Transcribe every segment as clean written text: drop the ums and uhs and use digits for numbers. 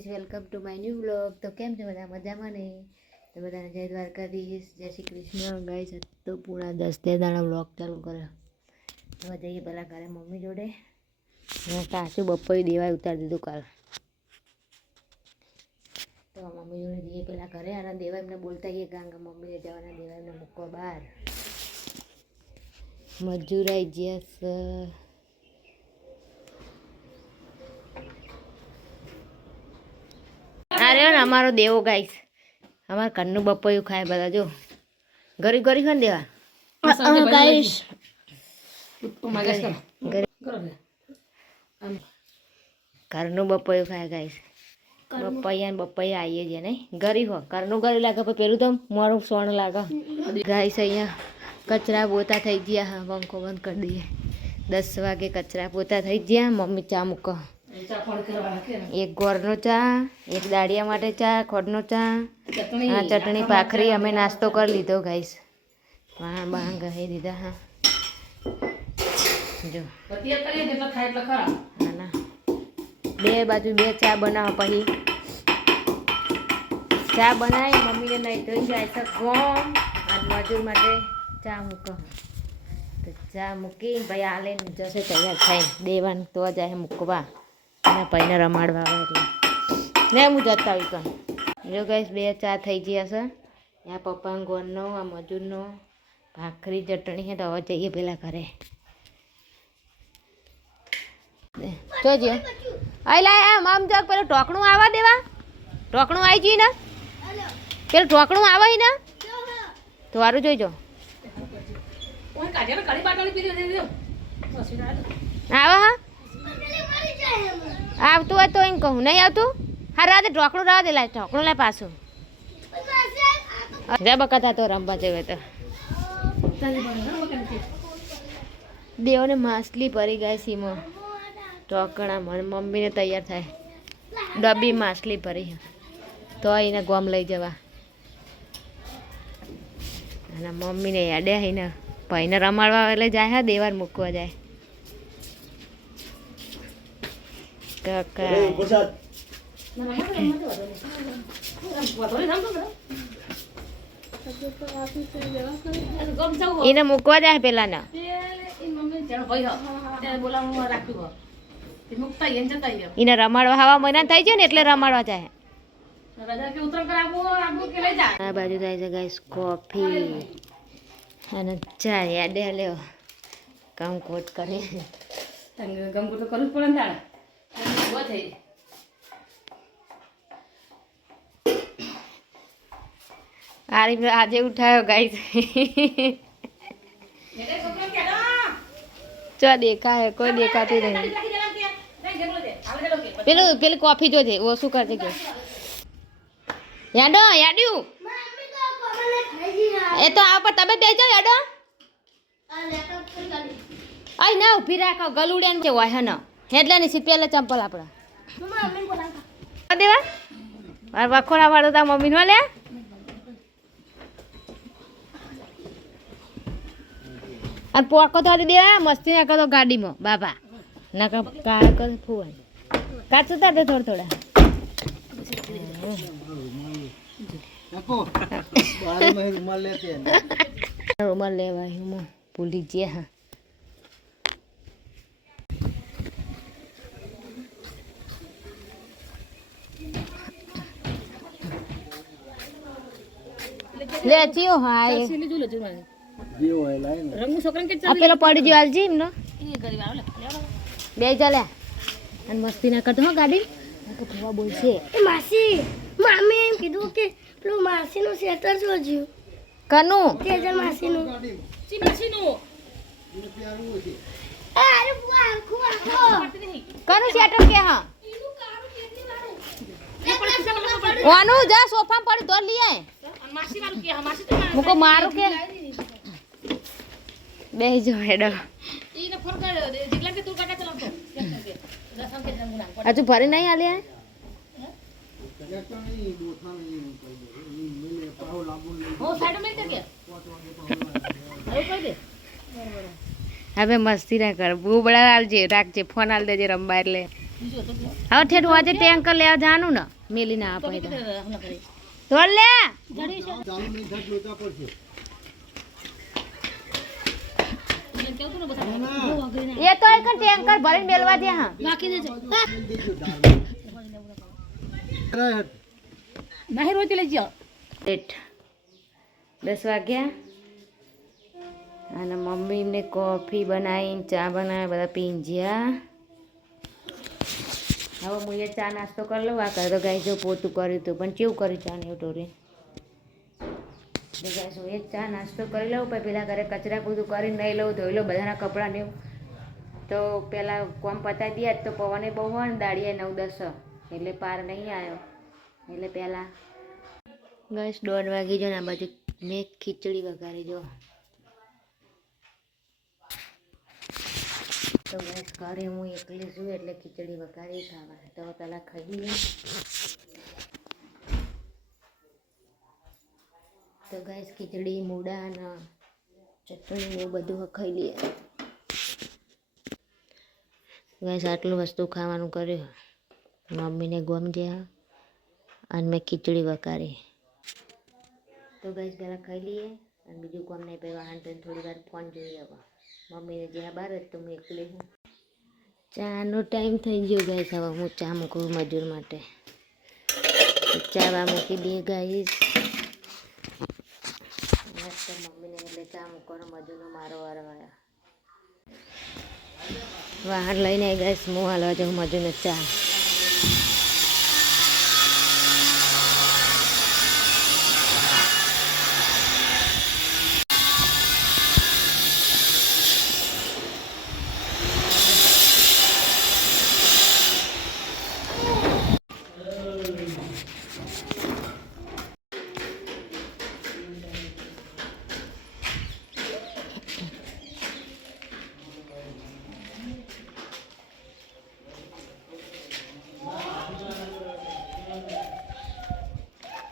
Guys welcome to my new vlog. તો કેમ છે બધા મજામાં ને? તો બધાને જય દ્વારકાધીશ, જય શ્રી કૃષ્ણ. ગાઈસ તો પૂરા 10 દાડા વ્લોગ ચાલુ કર્યો. તો જઈએ પહેલાં ઘરે મમ્મી જોડે. સાસુ બપોરે દેવાય ઉતારી દીધું કાલ. તો મમ્મી જોડે જઈએ પહેલાં ઘરે અને દેવા એમને બોલતા ગઈએ કારણ કે મમ્મીને જવાના દેવા એમને મૂકવા બહાર. મજૂરાઈ ગયા અરે ને અમારો દેવો ગાઈસ અમારા ઘરનું બપોયું ખાય બધા જો ગરીબ ગરીબ ખાને દેવા ગાઈસ ઘરનું બપોયું ખાય ગાઈસ બપૈયા આવીએ છે નહીં ગરીબ હો ઘરનું ગરીબ લાગે પણ પેલું તો મારું સોણ લાગે ગાઈસ અહીંયા કચરા પોતા થઈ ગયા હા પંખો બંધ કરી દઈએ 10 વાગે કચરા પોતા થઈ ગયા મમ્મી ચા મૂકો એક ગોળનો ચા એક દાળિયા માટે ચા ખોડનો ચા હા ચટણી ભાખરી અમે નાસ્તો કરી લીધો ગાઈસ બાણ ગહી દીધા હા જો ના બે બાજુ બે ચા બનાવો પછી ચા બનાવી મમ્મીને નહીં ધોઈ જાય છે કોમ આજ મજૂર માટે ચા મૂકો તો ચા મૂકી ભાઈ આલે જશે તૈયાર થાય દેવાનું તો જાય મૂકવા અને ભાઈને રમાડવા આવે એટલે ને હું જતા આવી કણ જો ગાઈસ બે ચા થઈ ગયા છે ત્યાં પપ્પાનો ગોળનો આ મજૂરનો ભાખરી ચટણી છે તો હવે જઈએ પેલા ઘરે જોજે અહીં લાય આમ આમ જો પેલું ઢોકણું આવવા દેવા ઢોકણું આવી જઈએ ને પેલું ઢોકણું આવે ને તો વારું જોઈજો આવે હા આવતું હોય તો એમ કહું નહીં આવતું હા રાતે ઢોકળું રાહ દે લાય ઢોકળું લાય પાછું જા બકાતા તો રમવા જવે તો દેવને માછલી ભરી ગાય સીમો ઢોકણા મમ્મીને તૈયાર થાય ડબ્બી માછલી ભરી તો એને ગોમ લઈ જવા અને મમ્મીને યાડે આવીને ભાઈને રમાડવા એટલે જાય હા દેવાર મૂકવા જાય એને મૂકવા જાય પેલા ને એને રમાડવા હવા મહિના થઈ છે ને એટલે રમાડવા જાય આ બાજુ થાય છે ગાઈસ કોફી અને ચા યાડે લ્યો કામ કોટ કરે કામ તો કરવું જ પડે ને આજે ઉઠાયો ગાઈસ ચો દેખાય કોઈ દેખાતું નહીં પેલું કોફી જોજે ઓ શું કરજે કે યાડ્યું એ તો આ પર તમે બેસજો યાડો આઈ ના ઊભી રાખો ગલુડિયાનું છે વાહ ને હેડલાની સીટ પહેલા ચંપલ આપણા દેવા વખોડા વાળો તા મમ્મી નો લે અને પોકો તો દેવા મસ્તી ના કરો ગાડીમાં બાબા ના કા કર ફુવાય કાચું તા દે થોડા રૂમાલ લેવાય હું ભૂલી ગયા હા લે ચિયો હાય રંગુ છોકરાને કે ચાલ પેલો પડી જો આલજી એમનો બે ચાલે અને મસ્તી ના કરતો હો ગાડી કે ભવા બોલશે એ માસી મામી એમ કીધું કે પેલું માસીનું સેટર જોજ્યું કનું તેજલ માસીનું ચી માસીનું અરે બુઆ આખો કનું સેટર કે હા ઓનું જા સોફા પડી તો લઈ આય માસી વાળું કે માસી તો મુકો મારું કે બેહી જો હેડો ઈને ફોન કર જીગલા કે તું કાટા ચલાવતો રસમ કે જંગુ ના હજુ ભરી નહીં આલી હો સાઈડ માં કે હવે કહી દે હવે મસ્તી ના કર બહુ બડા આવજે રાખજે ફોન આલ દેજે રમવા એટલે બીજો તો હવે ઠેઠ આજે ટેન્કર લેવા જવાનું ને મેલીને આપણે તો લે એ તો એક ટેન્કર ભરીને મેલવા દે હા નહીં રોટી લઈ જાઓ 10 વાગ્યા અને મમ્મીને કોફી બનાવીને ચા બનાવી બધા પીને જ્યાં હવે હું એ ચા નાસ્તો કરી લઉં આ કરે તો ગાય જો પોતું કર્યું હતું પણ કેવું કર્યું ચા ને એવું ટોરી તો ગાય હું એ ચા નાસ્તો કરી લઉં પછી પેલા ઘરે કચરા પોતું કરીને નહીં લઉં ધોઈ લઉં બધાના કપડાં ને એવું તો પહેલાં કોમ પતાવી દઈએ તો પવને બહુ હોય ને દાડીએ 9-10 એટલે પાર નહીં આવ્યો એટલે પહેલાં બસ 1:30 વાગી જો ને આ બાજુ મેં ખીચડી વઘારી જો તો બસ ઘરે હું એકલી છું એટલે ખીચડી વઘારી ખાવા તો પહેલાં ખાઈ લઈએ તો ગેસ ખીચડી મૂળા અને ચટણી એવું બધું ખાઈ લઈએ ગેસ આટલું વસ્તુ ખાવાનું કર્યું મમ્મીને ગમ જ્યાં અને મેં ખીચડી વઘારી તો ગેસ પહેલાં ખાઈ લઈએ અને બીજું કોમ નહીં પછી વાહન તો થોડી વાર ફોન જોઈ હવે મમ્મીને જ્યાં બહાર જ તો હું એકલી હું ચાનો ટાઈમ થઈ ગયો ગાઈસ હવે હું ચા મૂકું મજૂર માટે ચા મૂકી દઈએ ગાઈસ તો મમ્મીને એટલે ચા મૂકવાનો મજૂરનો મારો વારો આવ્યો વાહન લઈને ગાઈસ હું હાલવા જાઉં મજૂરને ચા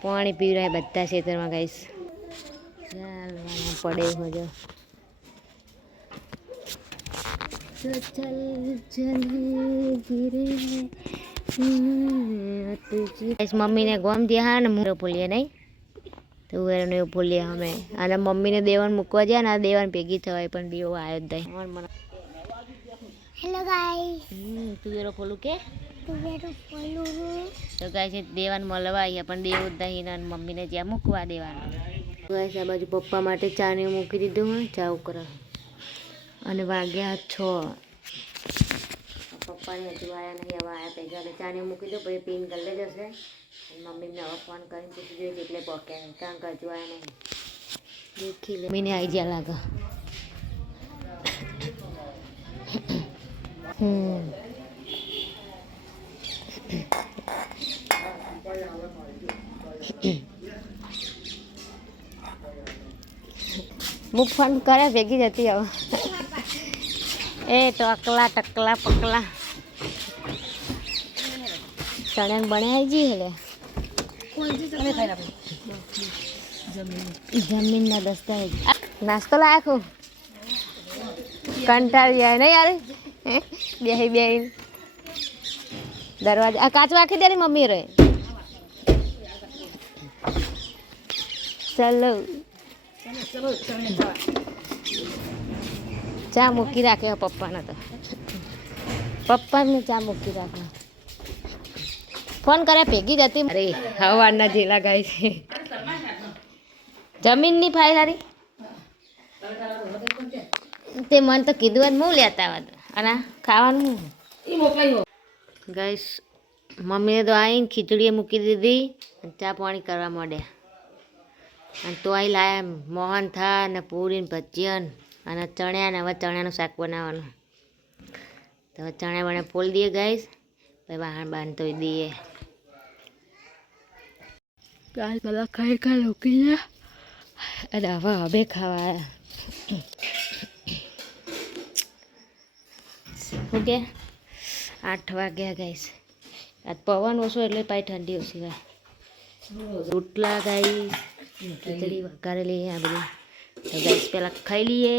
પાણી પીવડાય બધા ખેતરમાં ગાઈસ ચાલવાના પડે મજો તો ચલ ચલ ગીરે ગાઈસ મમ્મીને ગોમ દે હા ને મુરો ફોલીએ નહીં તો એને એવું ફોલીએ અમે અને મમ્મીને દેવાન મૂકવા જાય ને આ દેવાન ભેગી થવાય પણ દેવો આવ્યો જ નહીં હેલો ગાઈસ તું એરો ફોલું કે તો ગાય છે દેવાન મળવા આવ્યા પણ દેવું જ નહીં ને મમ્મીને જ્યાં મૂકવા દેવાનું ગાય આ બાજુ પપ્પા માટે ચા ને મૂકી દીધું હોય ચા ઉકરા અને વાગ્યા 6 પપ્પાને હજુ આવ્યા નહીં હવે આવ્યા પહેલાં ચા ને મૂકી દો પછી પીન કરી લે જશે મમ્મીને હવે ફોન કરીને પૂછી જોઈએ કેટલે પહોંચ્યા કારણ કે હજુ આવ્યા નહીં દેખી લે મમ્મીને આવી જ્યાં લાગે મુખ ફોન કરે ભેગી જતી હવે એ તો અકલા ટકલા પકલા ચણ્યા બનાવી જઈએ એટલે જમીનના દસ્તાવેજ નાસ્તો લાયક કંટાળી જાય નહીં યાર બેહી બેહી દરવાજા આ કાચ વાખી દે ને મમ્મી રે ચલો ચા મૂકી રાખે પપ્પાને તો પપ્પાને ચા મૂકી રાખે ફોન કરે ભેગી જતી અરે હવારના જેલા ગાય છે જમીનની ફાઇલ હારી તે મને તો કીધું હું લેતા હોત અને ખાવાનું ગાઈસ મમ્મીને તો આવીને ખીચડીએ મૂકી દીધી ચા પાણી કરવા માંડ્યા અને તો અહીં લાયા મોહન થા ને પૂરી ને ભજીયન અને ચણ્યા ને હવે ચણાનું શાક બનાવવાનું તો હવે ચણા બને ફોલ દઈએ ગાઈસ પછી વાહણ બાંધતો દઈએ કાલ પેલા ખાઈ ખાઈ રોકી ગયા અને હવે હવે ખાવા ઓકે 8 વાગ્યા ગાઈસ આજ પવન ઓછો એટલે પાછી ઠંડી ઓછી ગાય રોટલા ગાઈસ ખીચડી વઘારેલી આ બધી તો ગાઈસ પહેલાં ખાઈ લઈએ